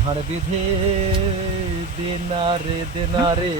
ভাঁড় বিধে দেনারে দেনারে।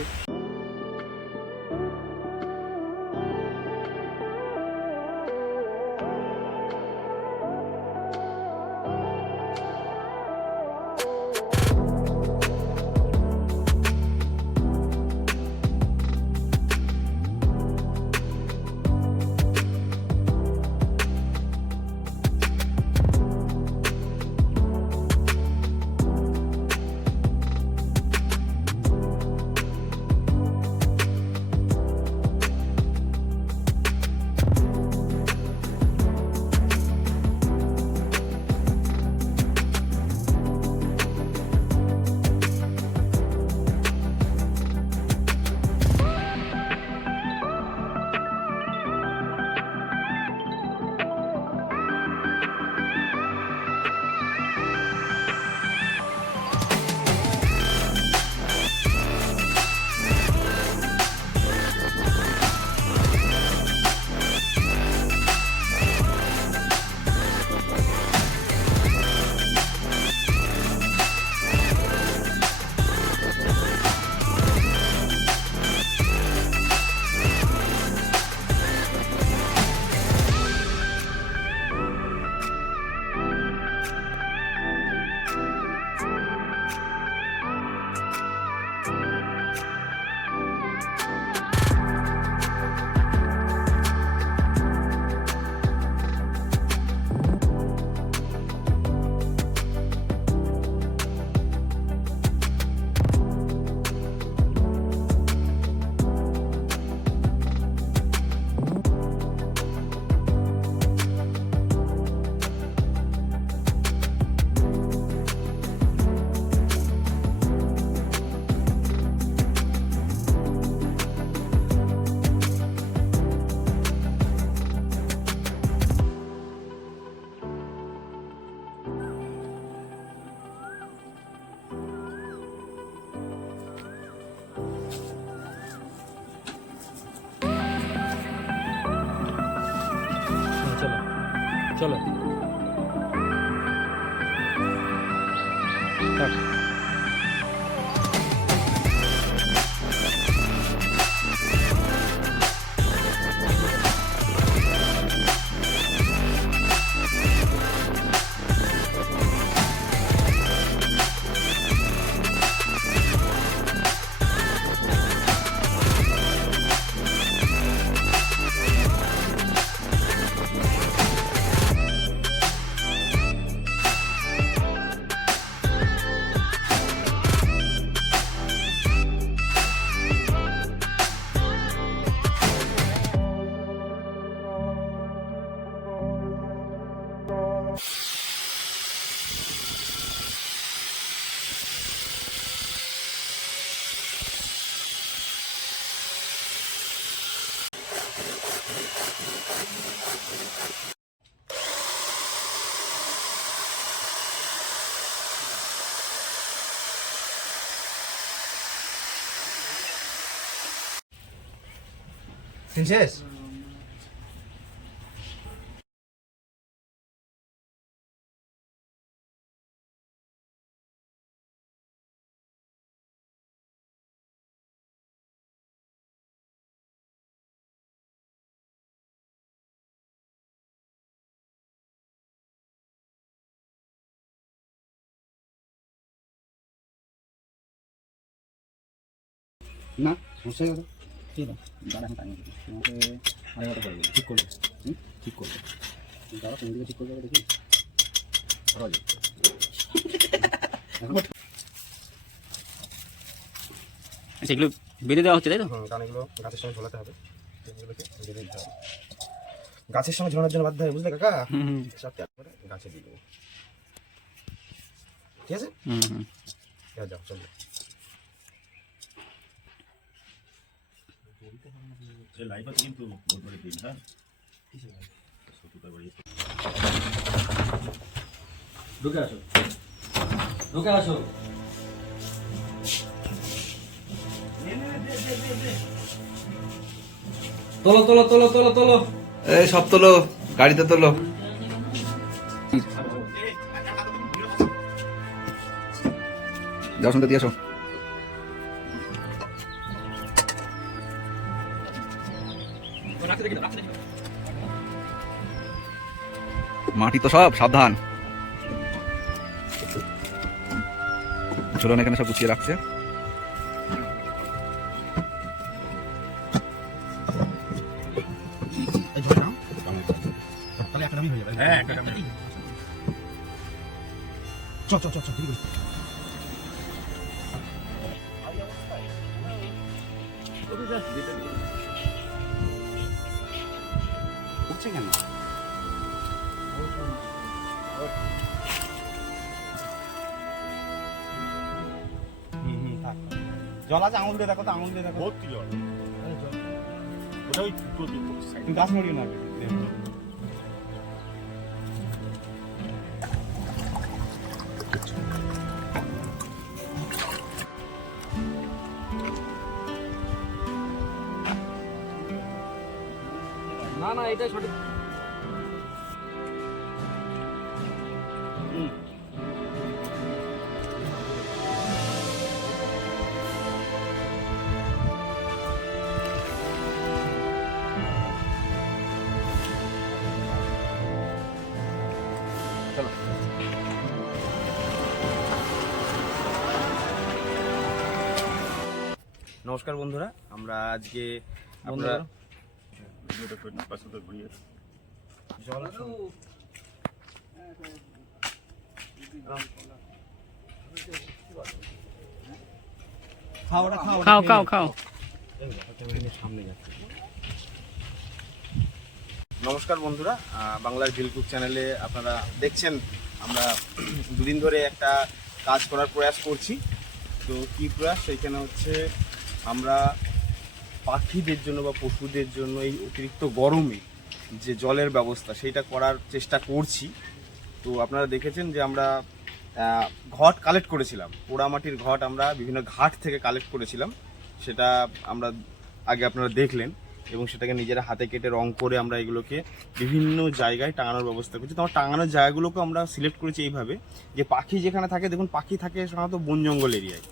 চলো থাক। শেষ। না সমস্যা হয়ে গেল। ঠিক আছে দাঁড়া, আমি টাইম তোমাকে আড়াই ঘন্টা পরে ঠিক করবে। ঠিক করবে দাঁড়া, কোন দিকে ঠিক করবে দেখি। সেগুলো বেঁধে দেওয়া হচ্ছে তাই তো? কারণ এগুলো গাছের সঙ্গে ঝোলাতে হবে, এগুলোকে বেঁধে দিতে হবে। গাছের সঙ্গে ঝোলানোর জন্য বাধ্য হয়, বুঝলে কাকা? সব ত্যাগ করে গাছে দিয়ে দেবো, ঠিক আছে? যাও চলো। লাইভ আছে কিন্তু হ্যাঁ ঢুকে আসো, ঢুকে আসো। তোলো তোলো তোলো তোলো তোলো, এই সব তোলো, গাড়িতে তোলো। যাও শুনতে দিয়ে আসো। মাটি তো সব সাবধান, চলুন এখানে সব গুছিয়ে রাখছে। এই ঝোলটা নাও। তাহলে একটা নামই হয়ে যাবে। হ্যাঁ একটা কামড়ে চল চল চল চল ঠিক আছে। উঠছে কেন? থাক। জল আছে, আঙুল দিয়ে দেখো তো, আঙুল দিয়ে দেখো। ভর্তি জল ওটা ওই সাইড তুমি গাছ নড়িয়ে না। না না এটাই সঠিক। নমস্কার বন্ধুরা, আমরা আজকে আমরা ভিডিওটা করে না পাশে তো ঘুরিয়ে জল খাও, ওটা খাও, খাও খাও খাও। সামনে যাচ্ছে। নমস্কার বন্ধুরা, বাংলার ভিল কুক চ্যানেলে আপনারা দেখছেন আমরা দুদিন ধরে একটা কাজ করার প্রয়াস করছি। তো কি প্রয়াস, সেইখানে হচ্ছে আমরা পাখিদের জন্য বা পশুদের জন্য এই অতিরিক্ত গরমে যে জলের ব্যবস্থা সেইটা করার চেষ্টা করছি। তো আপনারা দেখেছেন যে আমরা ঘট কালেক্ট করেছিলাম, পোড়ামাটির ঘট আমরা বিভিন্ন ঘাট থেকে কালেক্ট করেছিলাম। সেটা আমরা আগে আপনারা দেখলেন এবং সেটাকে নিজেরা হাতে কেটে রং করে আমরা এগুলোকে বিভিন্ন জায়গায় টাঙানোর ব্যবস্থা করছি। তো আমরা টাঙানোর জায়গাগুলোকে আমরা সিলেক্ট করেছি এইভাবে যে পাখি যেখানে থাকে, দেখুন পাখি থাকে সাধারণত বন জঙ্গল এরিয়ায়,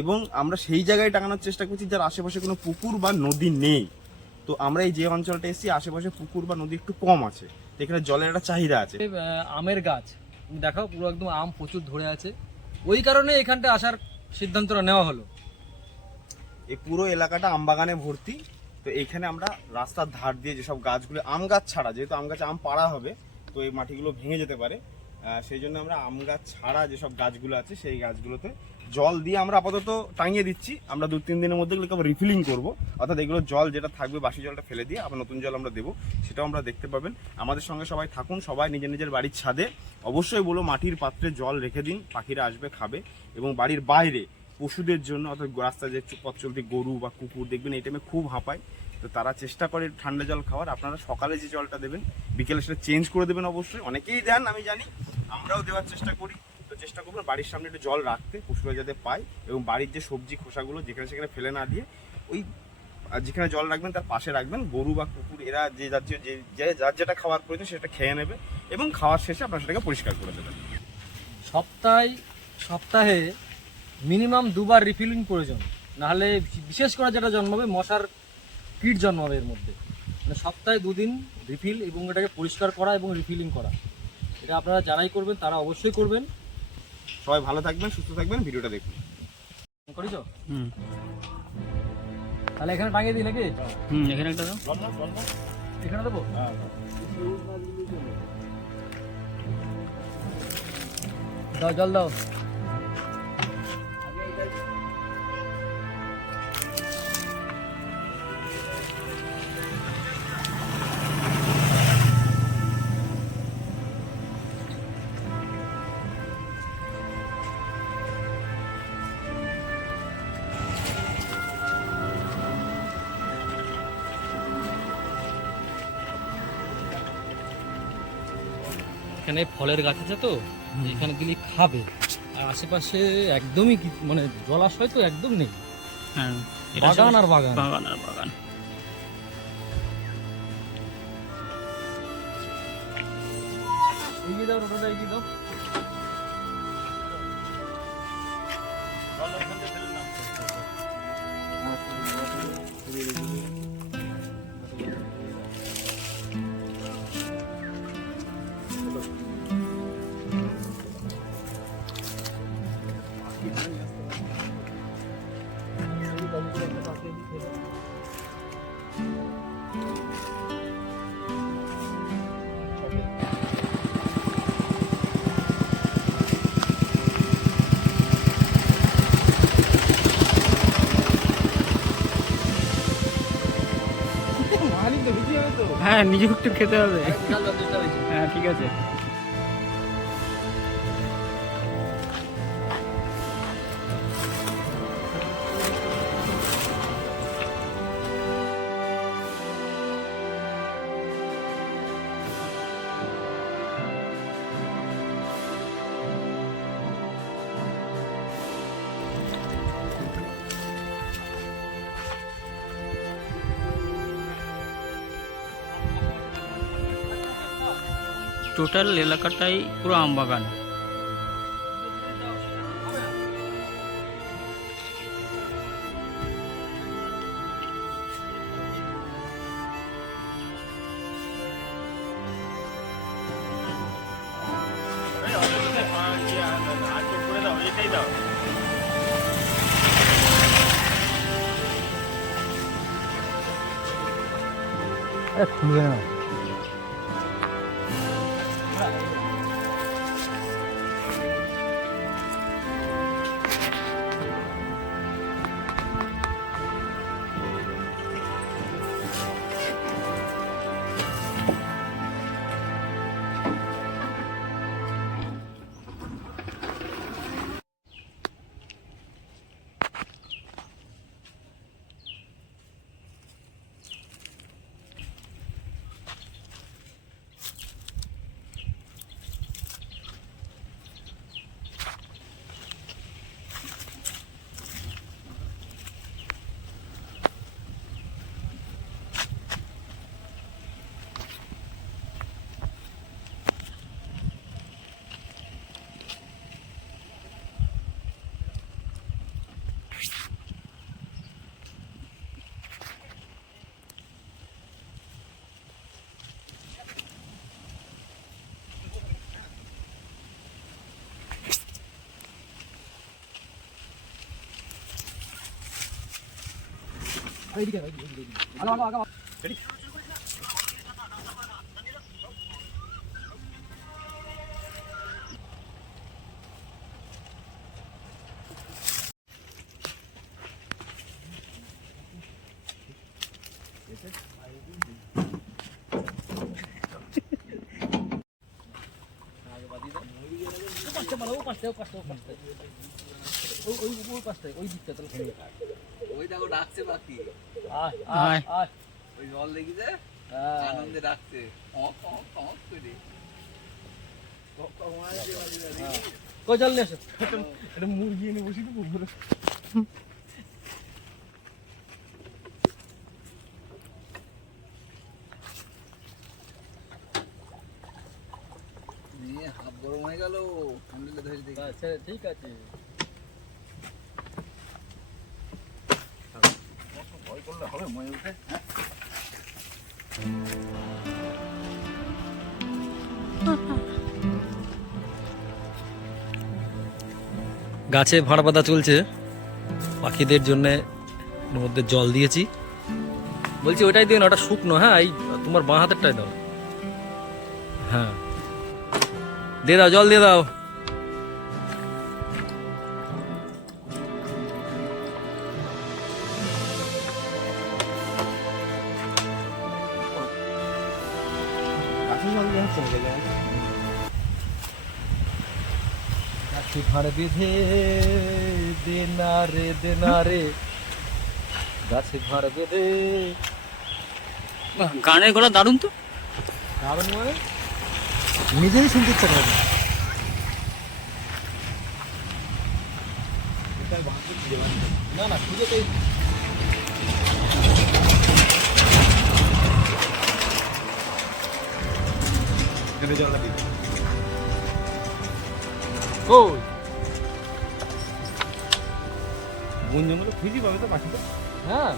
এবং আমরা সেই জায়গায় টাঙানোর চেষ্টা করছি যার আশেপাশে কোনো পুকুর বা নদী নেই। তো আমরা এই যে অঞ্চলটা এসেছি আশেপাশে পুকুর বা নদী একটু কম আছে, তো এখানে জলের একটা চাহিদা আছে। আমের গাছ তুমি দেখাও, পুরো একদম আম প্রচুর ধরে আছে, ওই কারণে এখানটা আসার সিদ্ধান্তটা নেওয়া হলো। এই পুরো এলাকাটা আম বাগানে ভর্তি। তো এইখানে আমরা রাস্তার ধার দিয়ে যেসব গাছগুলো, আম গাছ ছাড়া, যেহেতু আম গাছে আম পাড়া হবে তো এই মাটিগুলো ভেঙে যেতে পারে, সেই জন্য আমরা আম গাছ ছাড়া যেসব গাছগুলো আছে সেই গাছগুলোতে জল দিয়ে আমরা আপাতত টাঙিয়ে দিচ্ছি। আমরা 2-3 দিনের মধ্যে এগুলোকে আবার রিফিলিং করবো, অর্থাৎ এগুলো জল যেটা থাকবে বাসি জলটা ফেলে দিয়ে আবার নতুন জল আমরা দেবো, সেটাও আমরা দেখতে পাবেন। আমাদের সঙ্গে সবাই থাকুন, সবাই নিজের নিজের বাড়ির ছাদে অবশ্যই বলো মাটির পাত্রে জল রেখে দিন, পাখিরা আসবে খাবে। এবং বাড়ির বাইরে পশুদের জন্য, অর্থাৎ রাস্তায় যে পথ চলতি গরু বা কুকুর দেখবেন এই টাইমে খুব হাঁপায়, তো তারা চেষ্টা করে ঠান্ডা জল খাওয়ার। আপনারা সকালে যে জলটা দেবেন বিকেলে সেটা চেঞ্জ করে দেবেন অবশ্যই। অনেকেই দেন, আমি জানি, আমরাও দেওয়ার চেষ্টা করি। তো চেষ্টা করবেন বাড়ির সামনে একটু জল রাখতে, পশুরা যাতে পায়, এবং বাড়ির যে সবজি খোসাগুলো যেখানে সেখানে ফেলে না দিয়ে ওই যেখানে জল রাখবেন তার পাশে রাখবেন। গরু বা কুকুর এরা যে জাতীয় যার যেটা খাওয়ার প্রয়োজন সেটা খেয়ে নেবে, এবং খাওয়ার শেষে আপনারা সেটাকে পরিষ্কার করে দেবেন। সপ্তাহে মিনিমাম 2 বার রিফিলিং প্রয়োজন, নাহলে বিশেষ করে যেটা জন্মাবে মশার কীট জন্মাবে এর মধ্যে। মানে সপ্তাহে 2 দিন রিফিল এবং এটাকে পরিষ্কার করা এবং রিফিলিং করা, এটা আপনারা যারাই করবেন তারা অবশ্যই করবেন। সবাই ভালো থাকবেন, সুস্থ থাকবেন, ভিডিওটা দেখুন। করিস তাহলে এখানে টাঙিয়ে দিই নাকি? এখানে একটা দাও, এখানে দেবো। দাও জল দাও। এখানে ফলের গাছ আছে, তো এখানে গেলে খাবে, আর আশেপাশে একদমই মানে জলাশয় তো একদম নেই, বাগান আর বাগান, বাগান আর বাগান। এগিয়ে দাও, রোডটা এগিয়ে দাও। হ্যাঁ নিজেও একটু খেতে হবে। বিশাল যথেষ্ট হয়েছে। হ্যাঁ ঠিক আছে। টোটাল এলাকাটাই পুরো আম বাগান। করে দাও, এটাই দাও। খুলবে না। ওই দেখো ডাকছে পাখি, আয় আয় ওই জল দেখিছে আনন্দে ডাকছে করে। কই জল নিয়ে এসো। এটা মুরগি এনে বসি তো পুকুরে। হাফ গরম হয়ে গেল, হ্যান্ডেলে ধরে দেখি। আচ্ছা ঠিক আছে। ভয় করলে হবে, মনে উঠে। গাছে ভাড়া পাতা চলছে, পাখিদের জন্য মধ্যে জল দিয়েছি। বলছি ওইটাই দিও না, ওটা শুকনো। হ্যাঁ এই তোমার বাঁ হাতেরটাই দাও। হ্যাঁ দিয়ে দাও, জল দিয়ে দাও। গাছে ভাড় বেঁধে দেনা রে দেনা রে, গাছে ভাড় বেঁধে। গানের গলা দারুণ তো। কারণ মানে নিজেই শুনতে ইচ্ছা করে। না না খুঁজে পেয়ে জলটা দিই। কই বন জঙ্গলে খুঁজি পাবে তো পাখিটা। হ্যাঁ,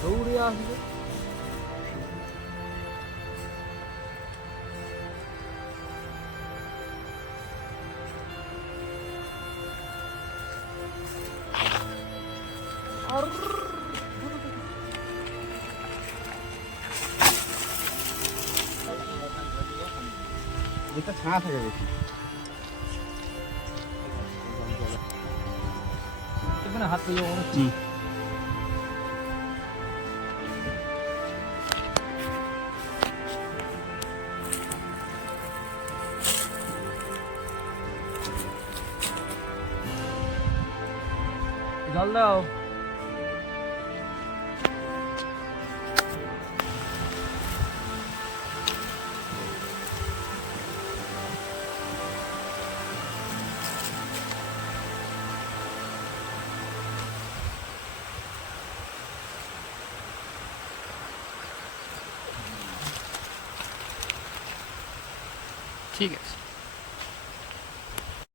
দৌড়ে আসবে। এটা ছায়া থাকে বেশি। এখানে হাত পেয়ে যাবো। হুম। জল দাও। ঠিক আছে।